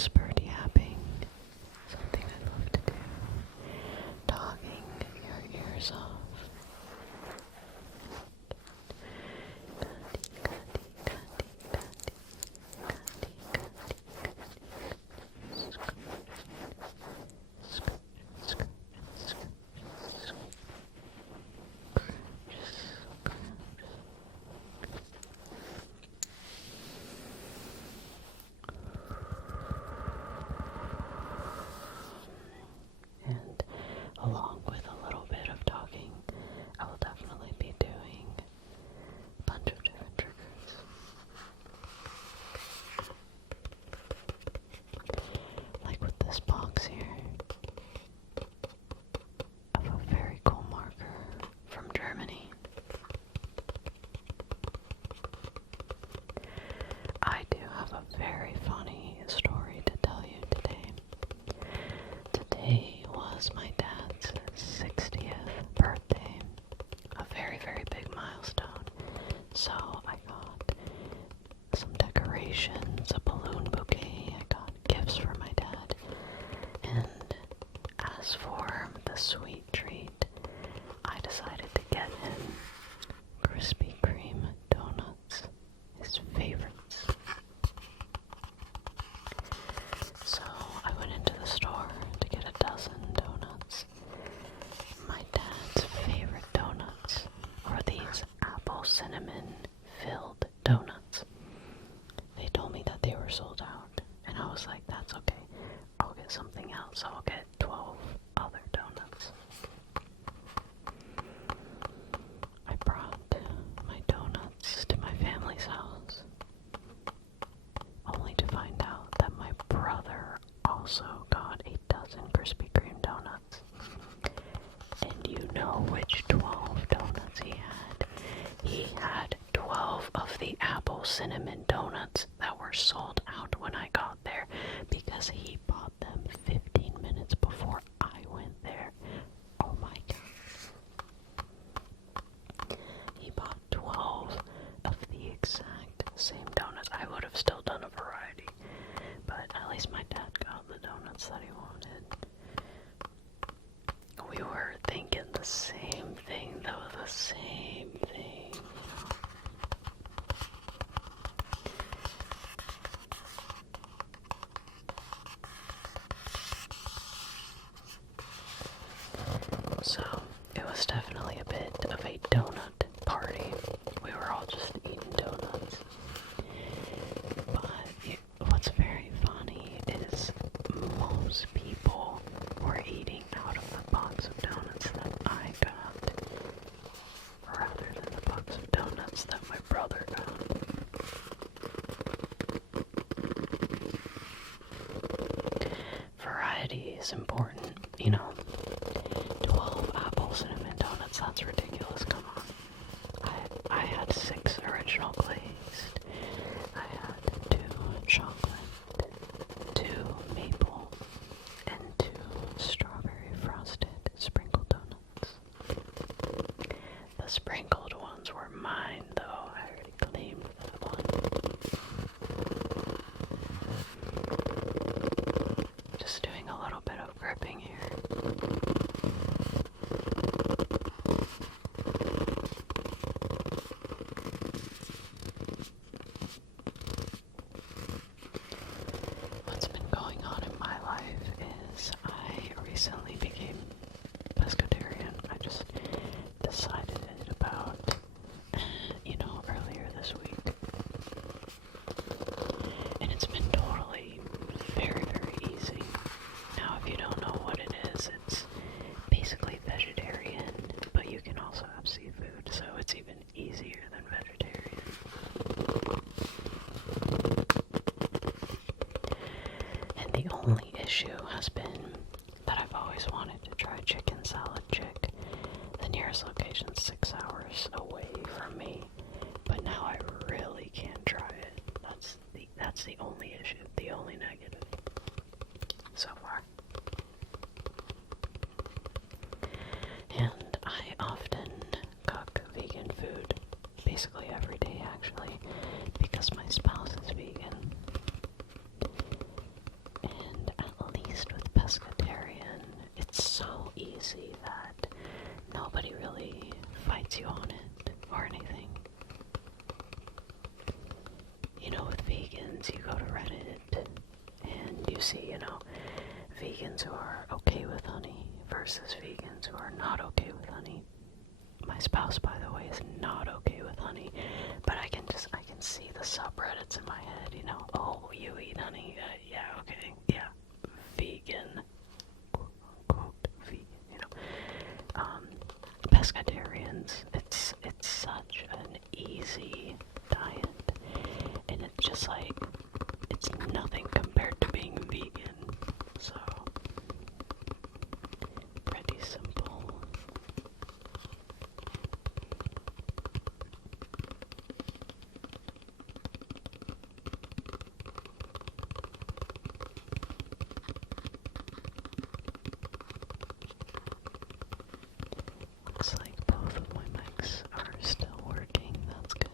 whispered yapping, something I love to do, talking your ears off. And along with a little bit of talking, I will definitely be doing a bunch of different triggers. Like with this box here of a very cool marker from Germany. I do have a very funny story to tell you today. Today was my dad's 60th birthday, a very, very big milestone. So I got some decorations, a balloon bouquet, I got gifts for my dad, and as for the sweet treat, I decided to get him Krispy Kreme donuts, his favorites. So I went into the store to get a dozen donuts. My dad's favorite donuts are these apple cinnamon filled donuts. They told me that they were sold out, and I was like, that's okay. I'll get something else. I'll get 12 other donuts. I brought my donuts to my family's house, only to find out that my brother also got a dozen Krispy Kreme donuts. And you know which 12 donuts he had? He had 12 of the apple cinnamon donuts that were sold out when I got there because he bought them 15 minutes before I went there. Oh my god. He bought 12 of the exact same donuts. I would have still done a variety, but at least my dad got the donuts that he wanted. We were thinking the same thing, though, the same thing. So, it was definitely a bit of a donut party. We were all just eating donuts. But what's very funny is most people were eating out of the box of donuts that I got, rather than the box of donuts that my brother got. Variety is important, you know. 12 apple cinnamon donuts, that's ridiculous, come on. I had 6 original glazed. I had 2 chocolate, 2 maple, and 2 strawberry frosted sprinkled donuts. The sprinkled ones were mine, though. I already claimed that one. Just doing a little bit of gripping here. What's been going on in my life is I recently became pescatarian. I just decided it about, earlier this week. And it's been totally very, very easy. Now, if you don't know what it is, it's basically vegetarian, but you can also have seafood, so it's even easier than vegetarian. And the only issue has been that I've always wanted to try chicken salad chick. The nearest location's 6 hours away from me, but now I really can't try it. That's the only issue, the only negative so far. And I often cook vegan food, basically every day actually, because my spouse is vegan. easy that nobody really fights you on it or anything. You know, with vegans, you go to Reddit and you see, vegans who are okay with honey versus vegans who are not okay with honey. My spouse, by the way, is not okay with honey, but I can see the subreddits in my head, oh, you eat honey, yeah, okay, yeah, vegan, quote unquote, vegan, pescatarians, it's such an easy diet, and it's just like, it's nothing compared to being vegan, so, pretty simple. Looks like both of my mics are still working, that's good.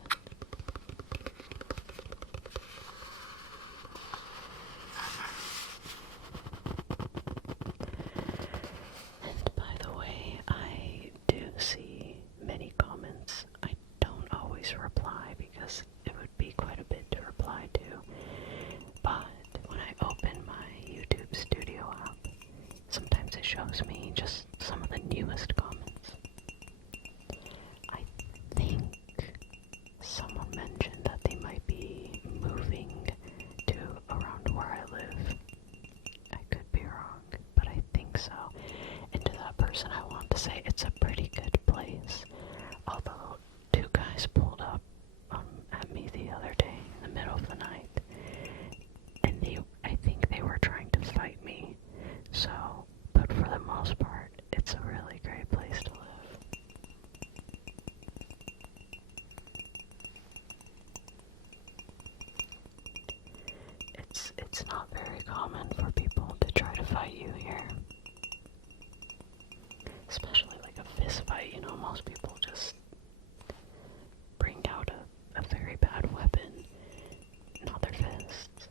And by the way, I do see many comments. I don't always reply because it would be quite a bit to reply to. But when I open my YouTube Studio app, sometimes it shows me just some of the newest comments. I think someone mentioned that they might be moving to around where I live. I could be wrong, but I think so. And to that person, I want to say it's a pretty good place. Although, two guys pulled up at me the other day in the middle of the night, and I think they were trying to fight me. So, but for the most part, it's a really great place to live. It's not very common for people to try to fight you here. Especially like a fist fight, most people just bring out a very bad weapon, not their fists.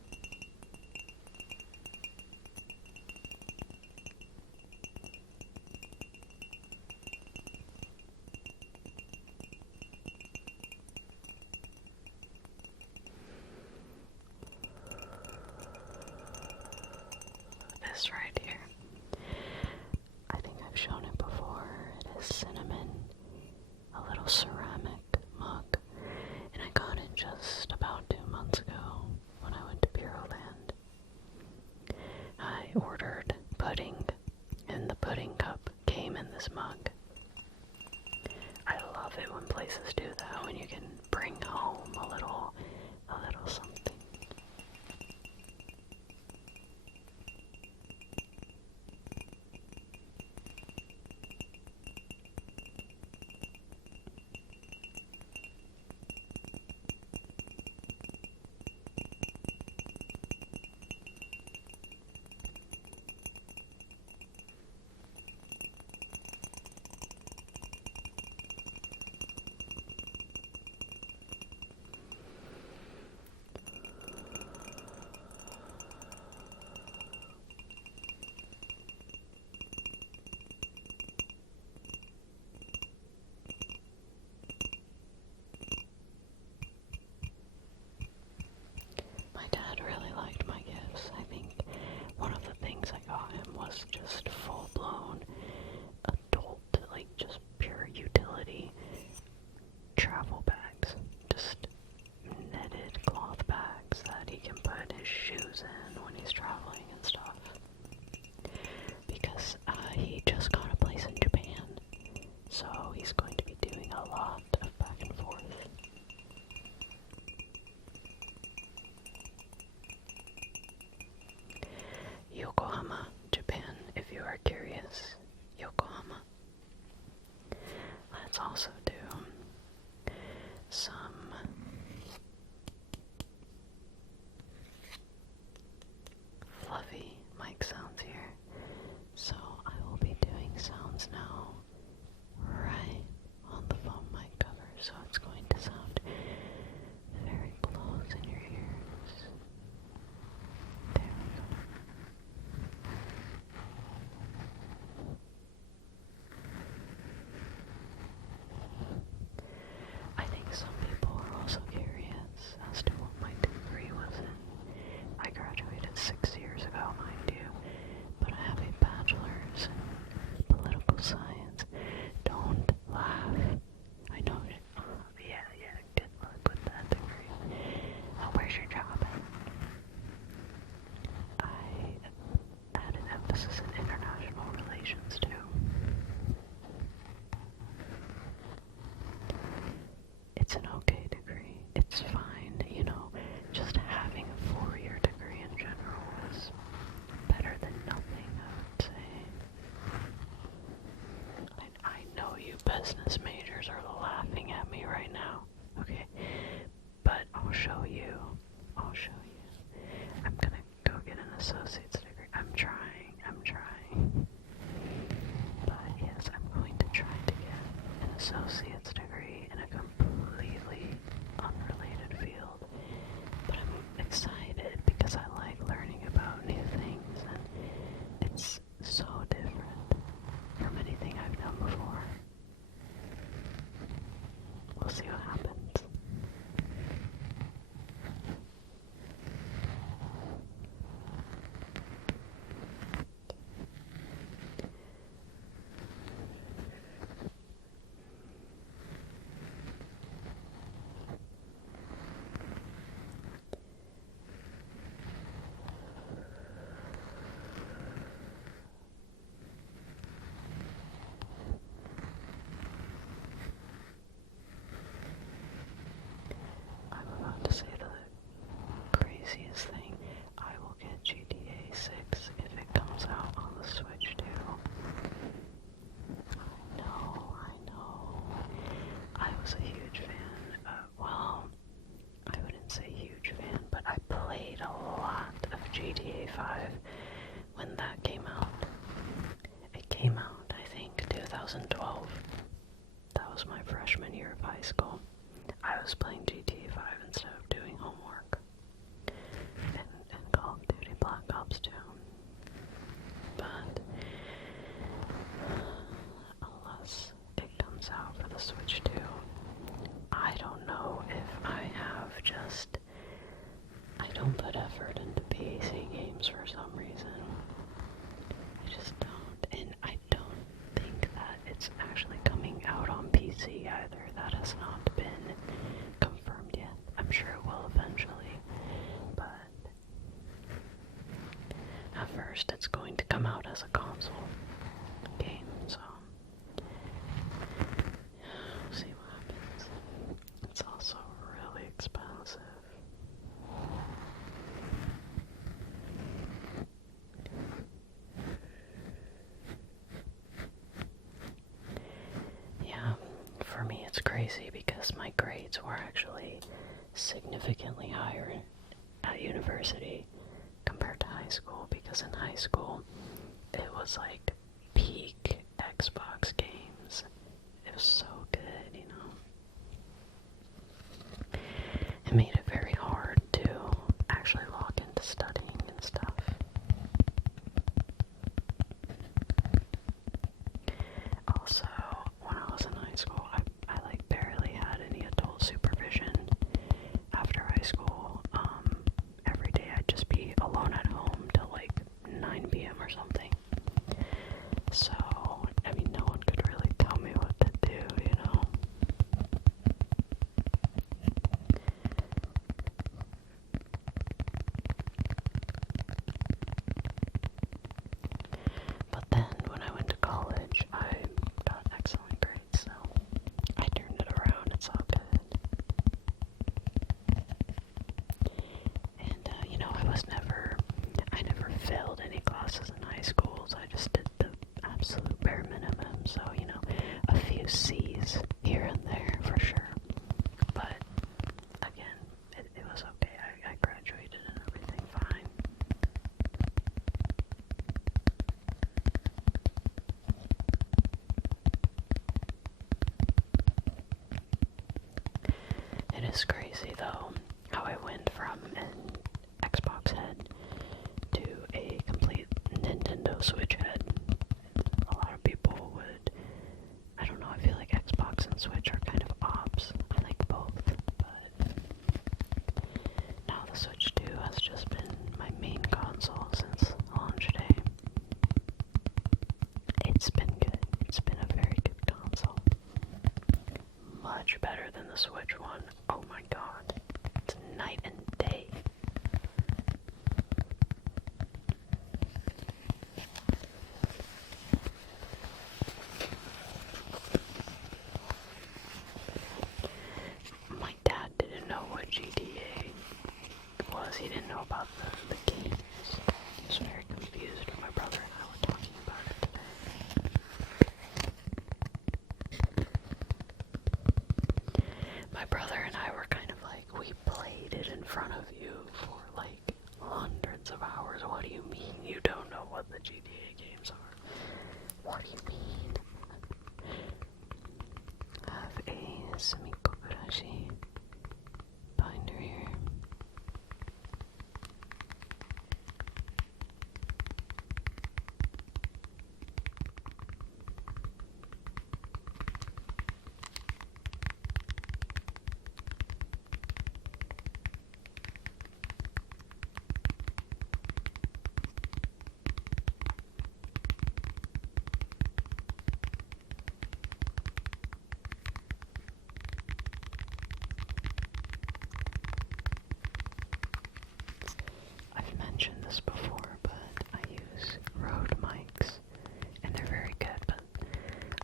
This right here, I think I've shown it before. It is cinnamon, a little ceramic mug, and I got it just about 2 months ago when I went to Bureau Land. I ordered pudding, and the pudding cup came in this mug. I love it when places do that, when you can bring home a little something. My dad really liked my gifts. I think one of the things I got him was just full-blown adult, like just pure utility travel bags. Just netted cloth bags that he can put his shoes in when he's traveling and stuff. Because he just got a place in Japan, so he's going to be doing a lot of back and forth. Yokohama, Japan, if you are curious. Yokohama. Let's also do some fluffy mic sounds here. So I will be doing sounds now right on the phone mic cover, so it's going to sound very close in your ears. There we go. this is in international relations too. It's an okay degree. It's fine, you know. Just having a 4-year degree in general is better than nothing, I would say. I know you business majors are laughing at me right now, okay? But I'll show you. I'm gonna go get an associate's degree. I'm trying. But yes, I'm going to try to get an associate's degree in a completely unrelated field. But I'm excited because I like learning about new things, and it's so different from anything I've done before. We'll see what happens. I'm about to say the craziest thing. I will get GTA 6 if it comes out on the Switch too. I know. I was a huge fan. Well, I wouldn't say huge fan, but I played a lot of GTA 5 when that came out. It came out, I think, 2012. That was my freshman year of high school. I was playing GTA 5 instead of doing homework. And Call of Duty Black Ops 2. But unless it comes out for the Switch 2, I don't know if I don't put effort into PC games for some reason. I just don't. And I don't think that it's actually coming out on PC either. That has not been confirmed yet. I'm sure it will eventually. But at first it's going to come out as a console game, so we'll see what happens. It's also really expensive. Yeah, for me it's crazy because my grades were actually significantly higher at university compared to high school, because in high school it was like peak Xbox games. It was so good, you know. It made it very hard to actually log into studying and stuff. Also, when I was in high school, I like barely had any adult supervision after high school. Every day I'd just be alone at home till like 9 p.m. or something. So, I mean, no one could really tell me what to do, you know? But then, when I went to college, I got excellent grades, so I turned it around. It's all good. And, you know, I never failed any classes in high school, so I just did the absolute bare minimum. So, you know, a few C's here and there for sure. But, again, it was okay. I graduated and everything fine. It is crazy, though, how I went from an Xbox head to a complete Nintendo Switch head. A lot of people would, I don't know, I feel like Xbox and Switch are kind of ops. I like both, but now the Switch 2 has just been my main console since launch day. It's been good. It's been a very good console. Much better than the Switch one. Oh my god. It's night and day. what the GTA games are. What do you mean? I have a Sumikokurashi binder here. I've mentioned this before, but I use Rode mics, and they're very good, but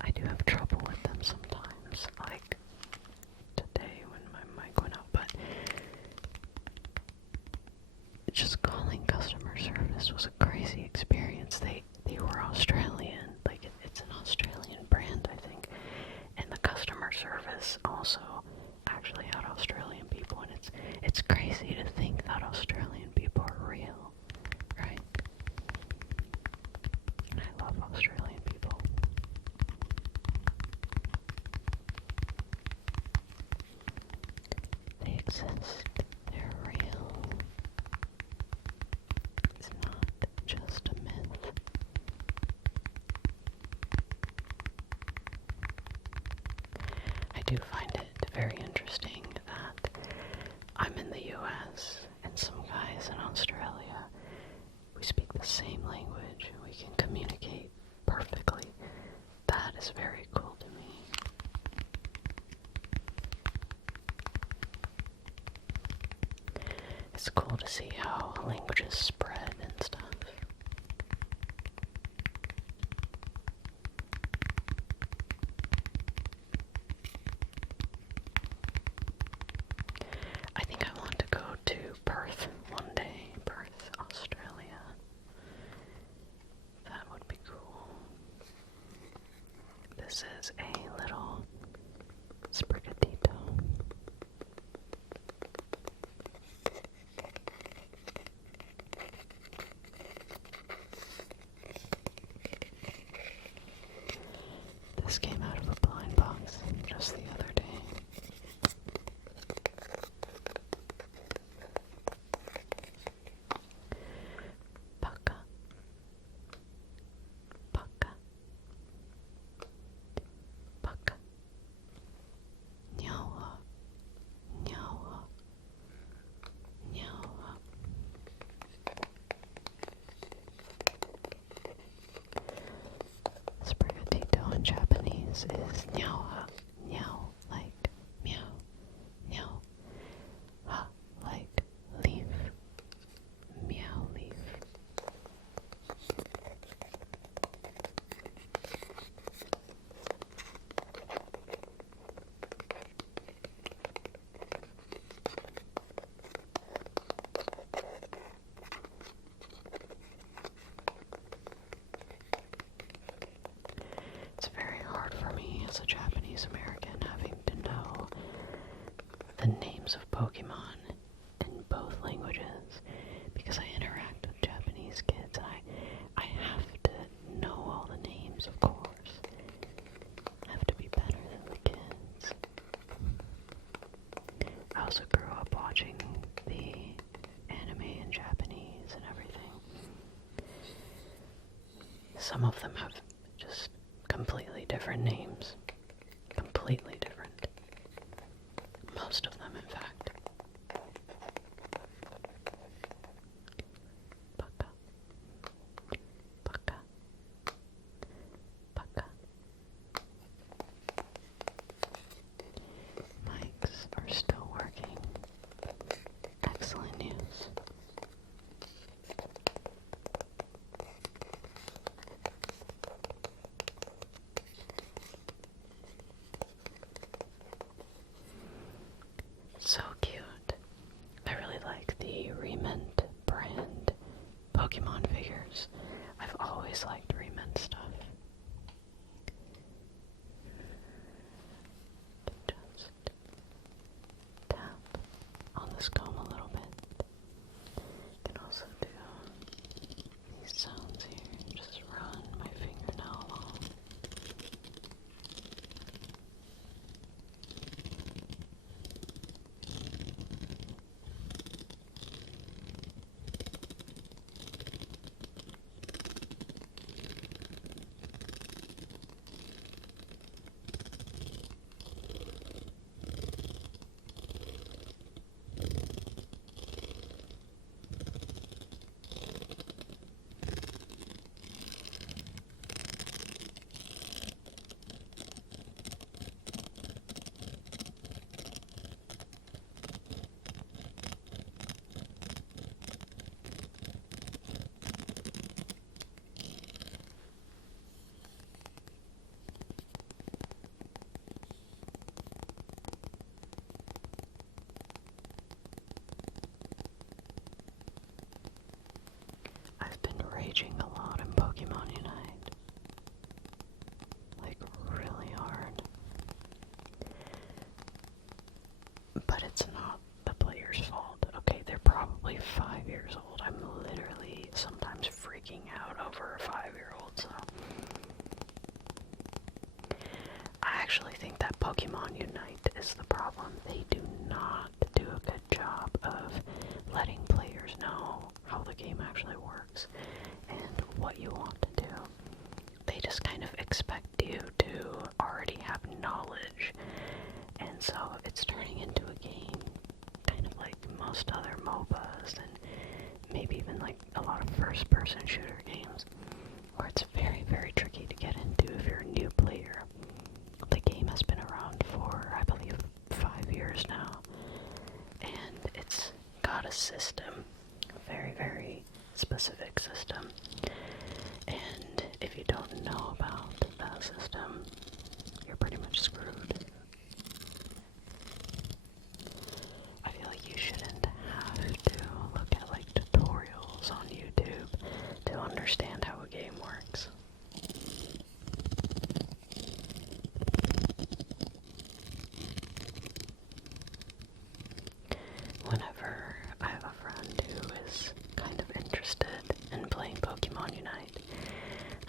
I do have trouble with them sometimes, like today when my mic went out, but just calling customer service was a crazy experience. They were Australian, like it's an Australian brand, I think, and the customer service also actually had Australian people, and it's crazy to think that Australian people are real, right? And I love Australian people. They exist. They're real. It's not just a myth. I do find it very interesting that I'm in the US and some guys in Australia, we speak the same language, we can communicate perfectly. That is very cool to me. It's cool to see how languages spread and stuff. I think I want to go to Perth one day. Perth, Australia. That would be cool. This is a little sprigatito. This came out of a blind box just the other day. Paka. Paka. Paka. Nyawa. Nyawa. Nyawa. Sprigatito in Japanese is nyawa. Nyao, like meow. Nyao. Ha, like leaf. Meow leaf. It's very hard for me as a Japanese American having to know the names of Pokemon in both languages because I interact with Japanese kids and I have to know all the names, of course. I have to be better than the kids. I also grew up watching the anime in Japanese and everything. Some of them have just completely different names. Completely different. Most of them, in fact. Paka. Paka. Paka. Mics are still working. Excellent news. So cute. I really like the Remint brand Pokemon figures. I've always liked Remint stuff. Just tap on this comb a little bit. You can also do these sounds here. freaking out over a 5-year-old, so. I actually think that Pokemon Unite is the problem. They do not do a good job of letting players know how the game actually works and what you want to do. They just kind of expect you to already have knowledge, and so it's turning into a game kind of like most other MOBAs and maybe even like a lot of first-person shooter games, where it's very, very tricky to get into if you're a new player. The game has been around for, I believe, 5 years now, and it's got a system, a very, very specific system, and if you don't know about that system, you're pretty much screwed. I feel like you shouldn't have to look at like tutorials on YouTube to understand how a game works. Whenever I have a friend who is kind of interested in playing Pokemon Unite,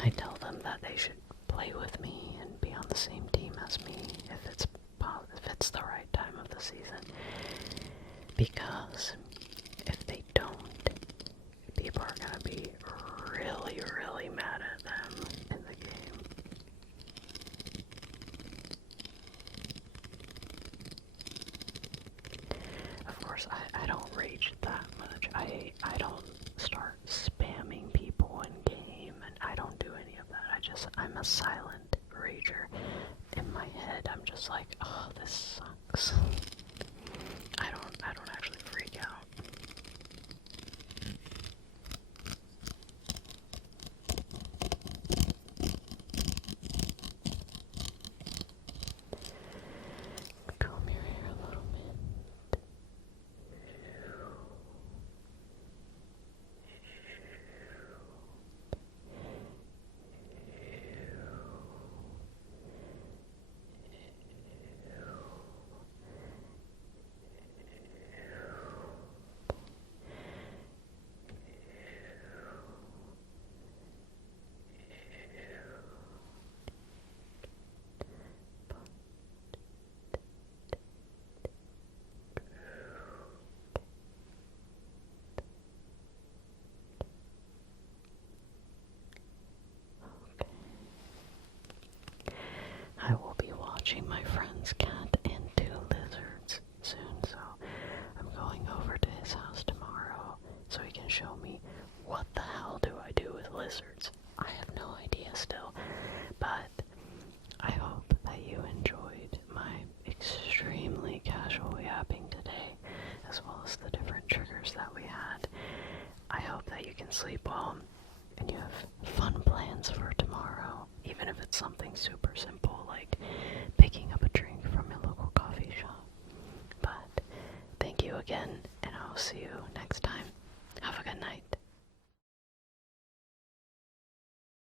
I tell them that they should play with me and be on the same team as me if it's the right time of the season. Because if they don't, people are gonna be really, really mad at them in the game. Of course, I don't rage that much. I don't start spamming people in game, and I don't do any of that. I'm a silent rager. In my head, I'm just like, oh, this sucks. I don't actually freak out. Comb your hair a little bit. I will be watching my friend's cat and 2 lizards soon, so I'm going over to his house tomorrow so he can show me what the hell do I do with lizards. I have no idea still, but I hope that you enjoyed my extremely casual yapping today, as well as the different triggers that we had. I hope that you can sleep well and you have fun plans for tomorrow, even if it's something super simple like picking up a drink from your local coffee shop. But thank you again, and I'll see you next time. Have a good night.